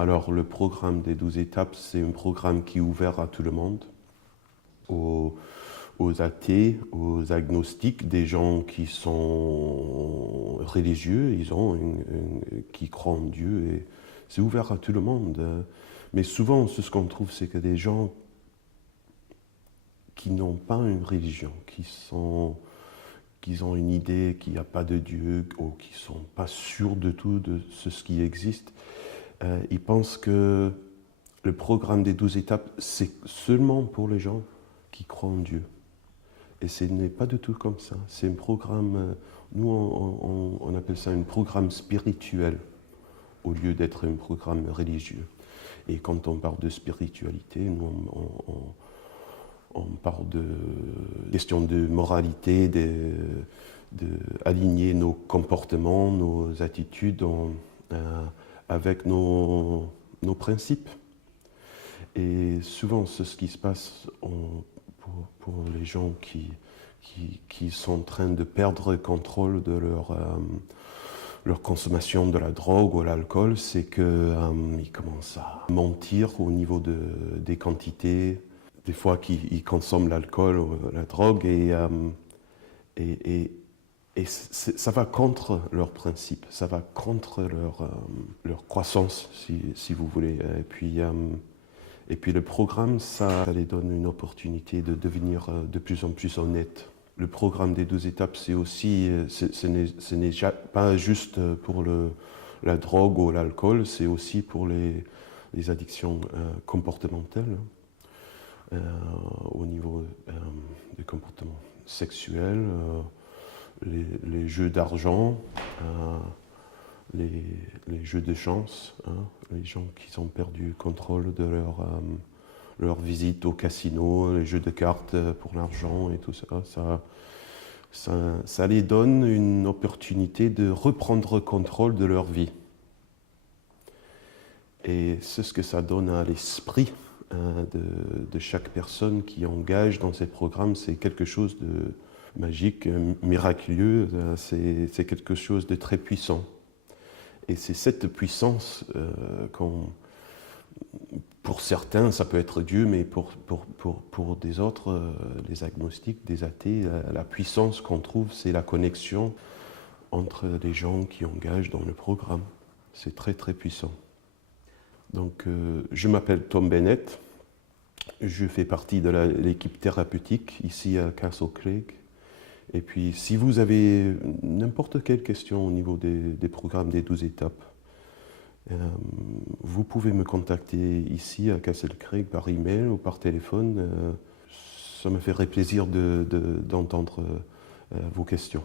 Alors, le programme des 12 étapes, c'est un programme qui est ouvert à tout le monde, aux athées, aux agnostiques, des gens qui sont religieux, qui croient en Dieu, et c'est ouvert à tout le monde. Mais souvent, ce qu'on trouve, c'est que des gens qui n'ont pas une religion, qui ont une idée qu'il n'y a pas de Dieu, ou qui ne sont pas sûrs de tout de ce qui existe, ils pensent que le programme des 12 étapes, c'est seulement pour les gens qui croient en Dieu. Et ce n'est pas du tout comme ça. C'est un programme, nous on appelle ça un programme spirituel, au lieu d'être un programme religieux. Et quand on parle de spiritualité, nous on parle de questions de moralité, d'aligner nos comportements, nos attitudes avec nos principes. Et souvent, c'est ce qui se passe pour les gens qui sont en train de perdre le contrôle de leur consommation de la drogue ou de l'alcool, c'est qu'ils commencent à mentir au niveau des quantités. Des fois qu'ils consomment l'alcool ou la drogue et ça va contre leurs principes, ça va contre leur croissance, si vous voulez. Et puis le programme, ça les donne une opportunité de devenir de plus en plus honnêtes. Le programme des 12 étapes, c'est aussi, ce n'est pas juste pour la drogue ou l'alcool, c'est aussi pour les addictions comportementales, au niveau des comportements sexuels, les jeux d'argent, les jeux de chance, les gens qui ont perdu le contrôle de leur visite au casino, les jeux de cartes pour l'argent et tout ça, ça les donne une opportunité de reprendre contrôle de leur vie. Et c'est ce que ça donne à l'esprit de chaque personne qui engage dans ces programmes. C'est quelque chose de magique, miraculeux, c'est quelque chose de très puissant. Et c'est cette puissance pour certains, ça peut être Dieu, mais pour des autres, les agnostiques, des athées, la puissance qu'on trouve, c'est la connexion entre les gens qui engagent dans le programme. C'est très très puissant. Donc, je m'appelle Tom Bennett, je fais partie de l'équipe thérapeutique ici à Castle Craig. Et puis, si vous avez n'importe quelle question au niveau des programmes des 12 étapes, vous pouvez me contacter ici à Castle Craig par email ou par téléphone. Ça me ferait plaisir d'entendre vos questions.